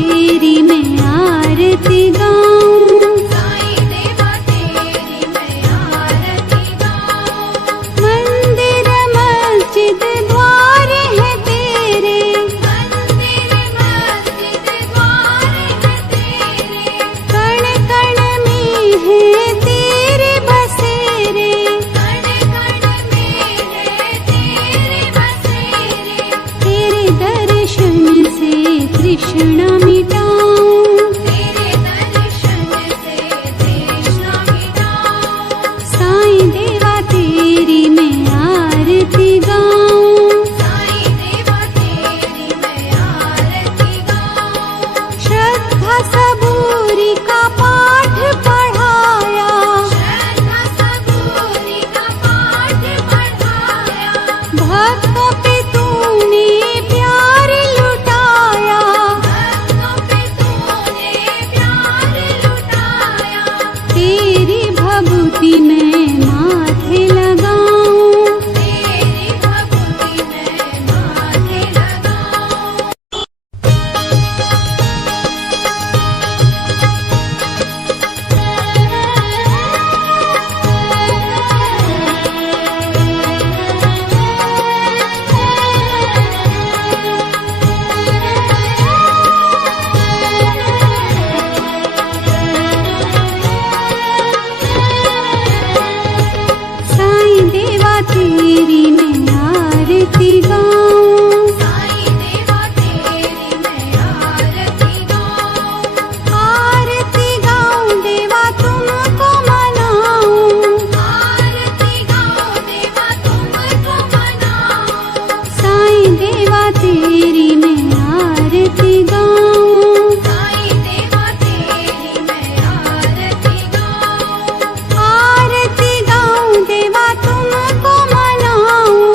तेरी मैं आरती गाऊं, साईं देवा तेरी मैं आरती गाऊं। मंदिर मस्जिद द्वार है तेरे, मंदिर मस्जिद द्वार है तेरे, कण कण में है तेरे बसेरे, कण कण में है तेरे बसेरे। तेरे दर्शन से तृष्णा मिटाऊं, तेरे दर्शन से तृष्णा मिटाऊं। साईं देवा तेरी मैं आरती गाऊं, साईं देवा तेरी मैं आरती गाऊं। श्रद्धा सबूरी का पाठ पढ़ाया, श्रद्धा सबूरी का पाठ पढ़ाया, भक्तों पे तूने प्यार लुटाया, भक्तों पे तूने प्यार लुटाया। तेरी भभूति मैं माथे लगाऊं, तेरी भक्ति मैं माथे लगाऊं। साईं देवा तेरी मैं आरती गाऊं, साईं देवा तेरी मैं आरती गाऊं। आरती गाऊं देवा तुमको मनाऊं, आरती गाऊं देवा तुमको मनाऊं। साईं देवा तेरी मैं आरती गाऊं, साईं देवा तेरी मैं आरती गाऊं। आरती गाऊं देवा तुमको मनाऊं,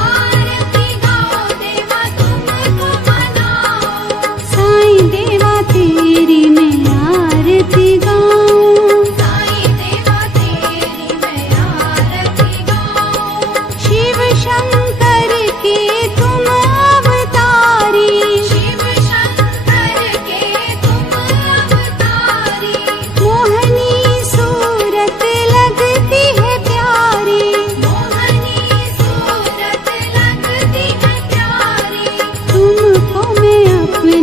आरती गाऊं देवा तुमको मनाऊं। साईं देवा तेरी मैं आरती गाऊं, साईं देवा तेरी मैं आरती गाऊं। शिव शंकर के तुम अवतारी, शिव शंकर के तुम अवतारी, मोहनी सूरत लगती है प्यारी, मोहनी सूरत लगती है प्यारी। तुमको मैं अपने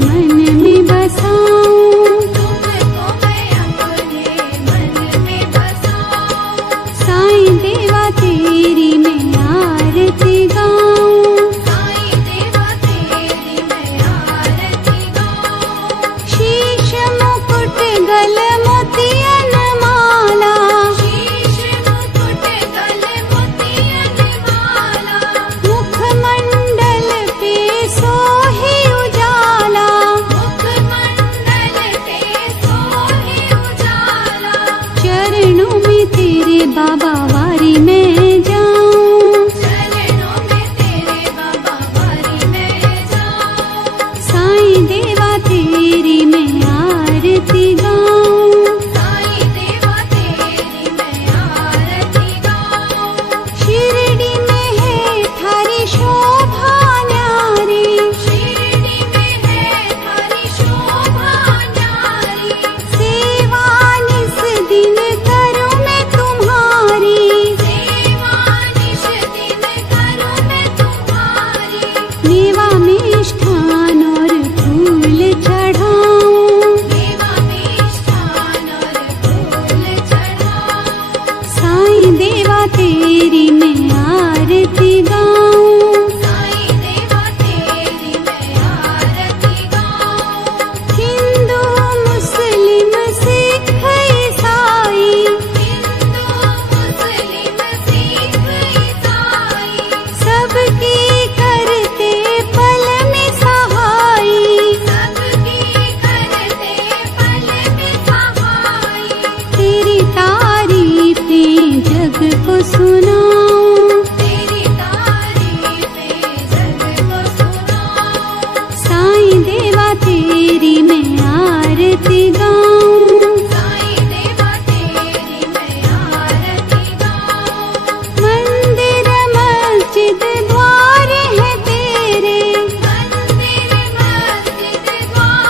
मन में बसाऊं, तुमको मैं अपने मन में बसाऊं। साईं देवा तेरी मैं आरती गाऊं, साईं देवा तेरी मैं आरती गाऊं। शीश मुकुट गल मोतियन माला, शीश मुकुट गल मोतियन माला, मुखमंडल पे सोहे उजाला, मुखमंडल पे सोहे उजाला। चरणों में तेरे बाबा वारी में जाऊं, चरणों में तेरे बाबा वारी में जाऊं। साईं देवा तेरी मैं आरती गाऊं, साईं देवा तेरी मैं आरती गाऊं। शिरडी में है थारी शोभा न्यारी, शिरडी में है थारी शोभा न्यारी, सेवा निस दिन करूं मैं तुम्हारी, सेवा निश दिन करूं मैं तुम्हारी। मेवा मिष्ठान और फूल चढ़ाऊं, देवा मिष्ठान और फूल चढ़ाऊं। साईं देवा तेरी मैं आरती गाऊं, साईं देवा तेरी मैं आरती गाऊं। हिंदू मुस्लिम सिख ईसाई, हिंदू मुस्लिम सिख ईसाई, सबकी करते पल में सहाई, सबकी करते पल में सहाई। तेरी तारीफें जग को सुनाऊं, तेरी तारीफें जग को सुनाऊं। साईं देवा तेरी मैं आरती गाऊं, साईं देवा तेरी मैं आरती गाऊं। मंदिर मस्जिद द्वार है तेरे, मंदिर मस्जिद द्वार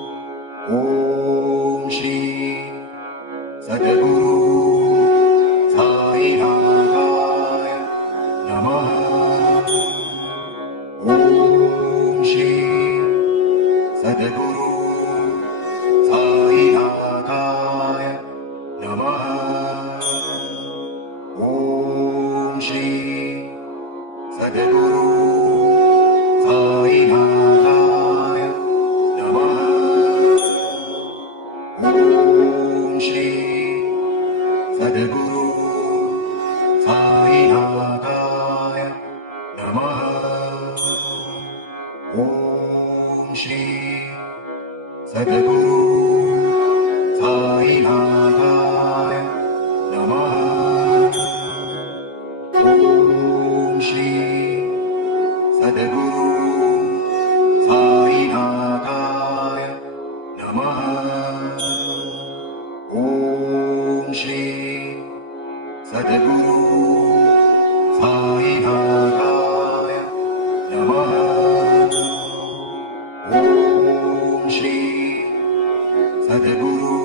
ॐ श्री सद्गुरु साईनाथाय नमः। ॐ श्री सद्गुरु साईनाथाय नमः। ॐ श्री सद्गुरु साईनाथाय नमः। ॐ श्री सद्गुरु साईनाथाय नमः। ॐ श्री सद्गुरु साईनाथाय नमः। ॐ श्री सद्गुरु साईनाथाय नमः। ॐ श्री सद्गुरु साईनाथाय नमः। ॐ श्री सद्गुरु